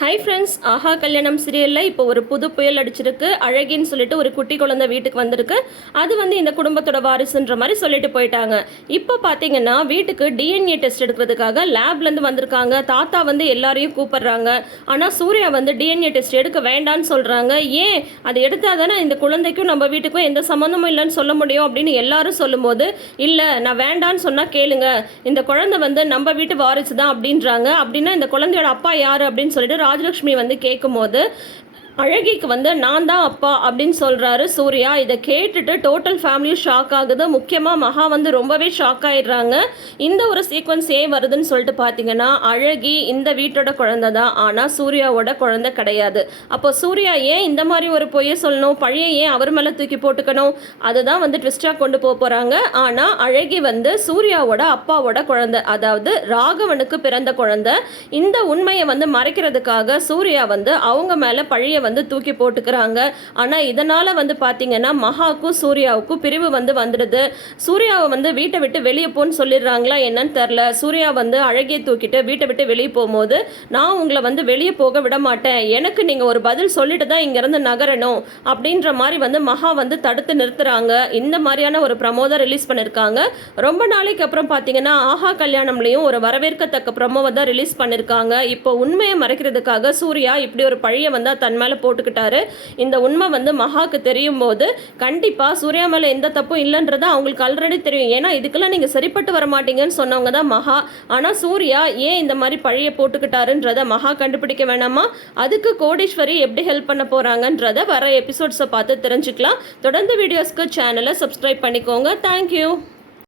Hi friends ஆஹா கல்யாணம் சீரியலில் இப்போ ஒரு புது புயல் அடிச்சிருக்கு. அழகின்னு சொல்லிட்டு ஒரு குட்டி குழந்தை வீட்டுக்கு வந்திருக்கு. அது வந்து இந்த குடும்பத்தோட வாரிசுன்ற மாதிரி சொல்லிட்டு போயிட்டாங்க. இப்போ பார்த்தீங்கன்னா வீட்டுக்கு டிஎன்ஏ டெஸ்ட் எடுக்கிறதுக்காக லேப்லேருந்து வந்திருக்காங்க. தாத்தா வந்து எல்லாரையும் கூப்பிடுறாங்க. ஆனால் சூர்யா வந்து டிஎன்ஏ டெஸ்ட் எடுக்க வேண்டாம்னு சொல்கிறாங்க ஏன்? அது எடுத்தால் தானே இந்த குழந்தைக்கும் நம்ம வீட்டுக்கும் எந்த சம்மந்தமும் இல்லைன்னு சொல்ல முடியும் அப்படின்னு எல்லாரும் சொல்லும்போது இல்லை நான் வேண்டான்னு சொன்னால் கேளுங்க. இந்த குழந்தை வந்து நம்ம வீட்டு வாரிசு தான் அப்படின்றாங்க. அப்படின்னா இந்த குழந்தையோட அப்பா யார் அப்படின்னு சொல்லிட்டு ராஜலக்ஷ்மி வந்து கேட்கும்போது அழகிக்கு வந்து நான் தான் அப்பா அப்படின்னு சொல்கிறாரு சூர்யா. இதை கேட்டுட்டு டோட்டல் ஃபேமிலியும் ஷாக் ஆகுது. முக்கியமாக மகா வந்து ரொம்பவே ஷாக் ஆயிடுறாங்க. இந்த ஒரு சீக்வன்ஸ் ஏன் வருதுன்னு சொல்லிட்டு பார்த்தீங்கன்னா அழகி இந்த வீட்டோட குழந்தை தான். ஆனால் சூர்யாவோட குழந்தை கிடையாது. அப்போ சூர்யா ஏன் இந்த மாதிரி ஒரு பொய்யை சொல்லணும்? பழைய ஏன் அவர் மேலே தூக்கி போட்டுக்கணும்? அதுதான் வந்து ட்விஸ்டாக கொண்டு போக போகிறாங்க ஆனால் அழகி வந்து சூர்யாவோட அப்பாவோட குழந்தை அதாவது ராகவனுக்கு பிறந்த குழந்தை. இந்த உண்மையை வந்து மறைக்கிறதுக்காக சூர்யா வந்து அவங்க மேலே பழைய வந்து தூக்கி போட்டுக்கிறாங்க. ஆனால் இதனால் வந்து பார்த்தீங்கன்னா மகாவுக்கும் சூர்யாவுக்கும் பிரிவு வந்து வந்துடுது. சூர்யாவை வந்து வீட்டை விட்டு வெளியே போன்னு சொல்லிடுறாங்களா என்னன்னு தெரில சூர்யா வந்து அழகிய தூக்கிட்டு வீட்டை விட்டு வெளியே போகும்போது நான் உங்களை வந்து வெளியே போக விட மாட்டேன். எனக்கு நீங்கள் ஒரு பதில் சொல்லிட்டு தான் இங்கேருந்து நகரணும். அப்படின்ற மாதிரி வந்து மகா வந்து தடுத்து நிறுத்துறாங்க. இந்த மாதிரியான ஒரு ப்ரமோ ரிலீஸ் பண்ணியிருக்காங்க ரொம்ப நாளைக்கு அப்புறம் பார்த்தீங்கன்னா ஆஹா கல்யாணம்லேயும் ஒரு வரவேற்கத்தக்க ப்ரமோவை தான் ரிலீஸ் பண்ணியிருக்காங்க இப்போ உண்மையை மறைக்கிறதுக்காக சூர்யா இப்படி ஒரு பழியை வந்து தன் மேலே போட்டுக்கிட்டாரு. இந்த உண்மை வந்து மகாக்கு தெரியும் போது கண்டிப்பாக சூர்யா மேலே எந்த தப்பும் இல்லைன்றது அவங்களுக்கு ஆல்ரெடி தெரியும். ஏன்னா இதுக்கெல்லாம் நீங்கள் சரிப்பட்டு வர மாட்டீங்கன்னு சொன்னவங்க தான் மகா. ஆனால் சூர்யா ஏன் இந்த மாதிரி பழைய போட்டுக்கிட்டாருன்றத மகா கண்டுபிடிக்க வேணாமா? அதுக்கு கோடீஸ்வரி எப்படி ஹெல்ப் பண்ண போகிறாங்கன்றத வர எபிசோட்ஸை பார்த்து தெரிஞ்சுக்கலாம். தொடர்ந்து வீடியோஸ்க்கு சேனலை சப்ஸ்கிரைப் பண்ணிக்கோங்க. தேங்க்யூ